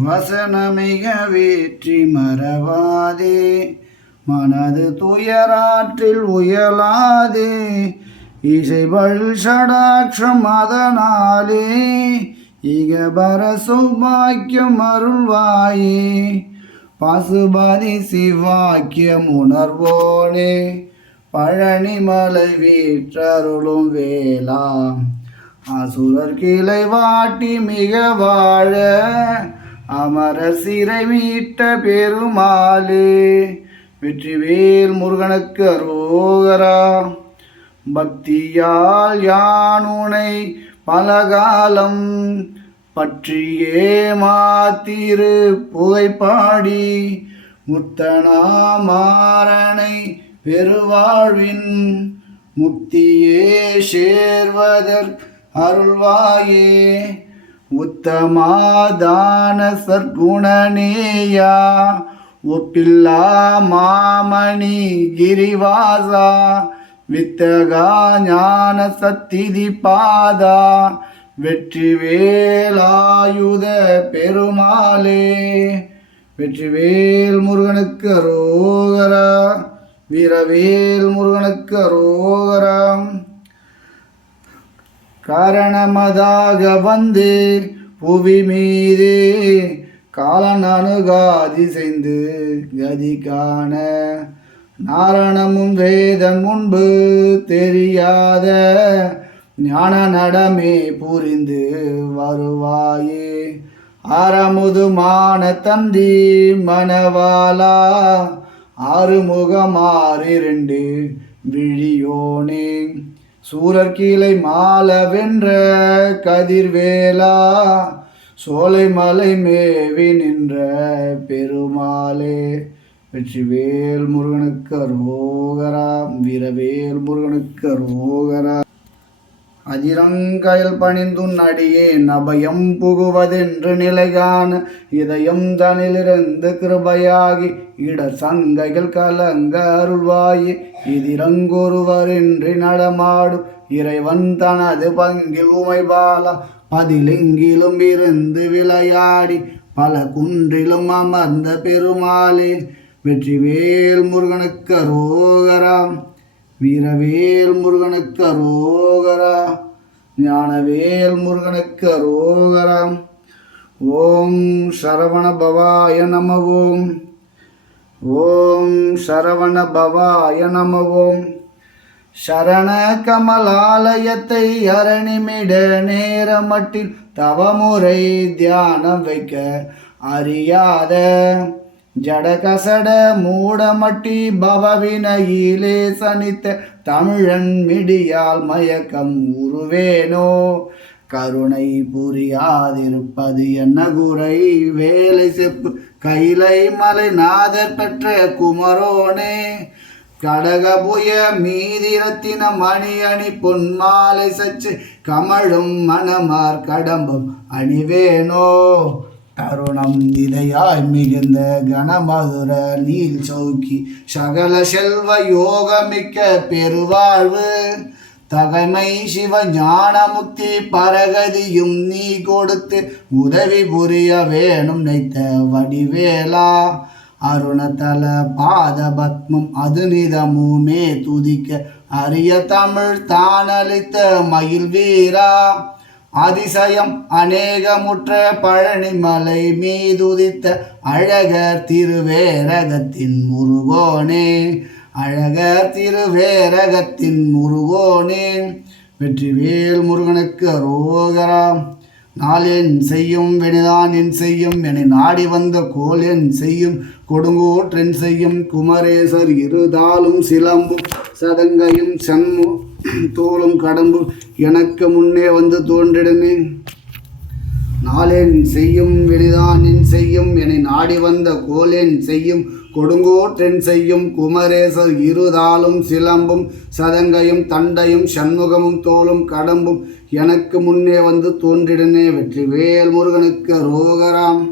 வசனமிக வேற்றி மறவாதே, மனது துயராற்றில் உயலாதே, இசைவள் ஷடாட்சம் அதனாலே இகபர சௌபாக்கியம் அருள்வாயே. பசுபதி சிவாக்கியம் உணர்வோனே, பழனிமலை வீற்றருளும் வேளா, அசுரர் கிளை வாட்டி மிக வாழ அமரர் சிறை மீட்ட பெருமாளே. வெற்றிவேல் முருகனுக்கு அரோகரா. பக்தியால் யானுனை பலகாலம் பற்றியே மாத்திரு புகைப்பாடி, முத்தனாமாறனை பெருவாழ்வின் முக்தியே சேர்வதற் அருள்வாயே. உத்தமாதான சற்குணநேயா, ஒப்பில்லா மாமணி கிரிவாசா, வித்தகா ஞான சத்திதி பாதா, வெற்றிவேலாயுத பெருமாளே. வெற்றிவேல் முருகனுக்கு அரோகரா. வீரவேல் முருகனுக்கு அரோகரா. காரணமதாக வந்து புவி மீதே காலன் அணுகாதி செய்து கதி காண, நாரணமும் வேதம் முன்பு தெரியாத ஞான நடமே புரிந்து வருவாயே. ஆரமுதுமான தந்தி மணவாளா, ஆறுமுகமாறிரண்டு விழியோனே, சூரர் கீழை மால வென்ற கதிர்வேலா, சோலை மலை மேவி நின்ற பெருமாளே. வெற்றிவேல் முருகனுக்கு அரோகரா. வீரவேல் முருகனுக்கு அரோகரா. அதிரங்கயல் பணிந்துன் அடியேன் அபயம் புகுவதென்று நிலைகாண, இதயம் தனிலிருந்து கிருபையாகி இடர் சங்கைகள் கலங்க அருள்வாயே. இதிரங்கொருவரின்றி நடமாடும் இறைவன் தனது பங்கில் உமைபாலா, பதிலெங்கிலும் இருந்து விளையாடி பல குன்றிலும் அமர்ந்த பெருமாளே. வெற்றிவேல் முருகனுக்கு அரோகரா. வீரவேல் முருகனுக்கு அரோகரா. ஞானவேல் முருகனுக்கு அரோகரா. ஓம் சரவண பவாய நம. ஓம் ஓம் சரவண பவாய நம. ஓம் சரண கமலாலயத்தை அரணிமிட நேரமட்டில் தவமுறை தியானம் வைக்க அறியாத ஜடகசட மூடமட்டி பவவினையிலே சனித்த தமிழன் மிடியால் மயக்கம் உருவேனோ. கருணை புரியாதிருப்பது என்ன குறை, வேலை செப்பு கைலை மலை நாதர் பெற்ற குமரோனே. கடகபுய மீதிரத்தின மணி அணி பொன்மாலை சச்சு கமழும் மணமார் கடம்பும் அணிவேனோ. தருணம் இதையாய் மிகுந்த கணமதுர நீல் சௌக்கி, சகல செல்வ யோகமிக்க பெருவாழ்வு, தகைமை சிவ ஞான முக்தி பரகதியும் நீ கொடுத்து உதவி புரிய வேணும் நைத்த வடிவேலா. அருணதல பாத பத்மம் அது நிதமுமே துதிக்க அரிய தமிழ் தானளித்த மயில் வீரா. அதிசயம் அநேகமுற்ற பழனிமலை மீதுதித்த அழகர் திருவேரகத்தின் முருகோனே. அழகர் திருவேரகத்தின் முருகோனே. வெற்றிவேல் முருகனுக்கு அரோகரா. நாளென் செய்யும் வினைதான் என் செய்யும், என்னை நாடி வந்த கோல் என் செய்யும், கொடுங்கோற்றென் செய்யும் குமரேசர் இருதாலும் சிலம்பும் சதங்கையும் சண்மு தோளும் கடம்பும் எனக்கு முன்னே வந்து தோன்றிடனே. நாளென் செய்யும் வினைதான் என் செய்யும், என்னை நாடி வந்த கோல் என் செய்யும், கொடுங்கோற்றென் செய்யும் குமரேசர் இருதாலும் சிலம்பும் சதங்கையும் தண்டையும் சண்முகமும் தோளும் கடம்பும் எனக்கு முன்னே வந்து தோன்றிடனே. வெற்றிவேல் முருகனுக்கு அரோகராம்.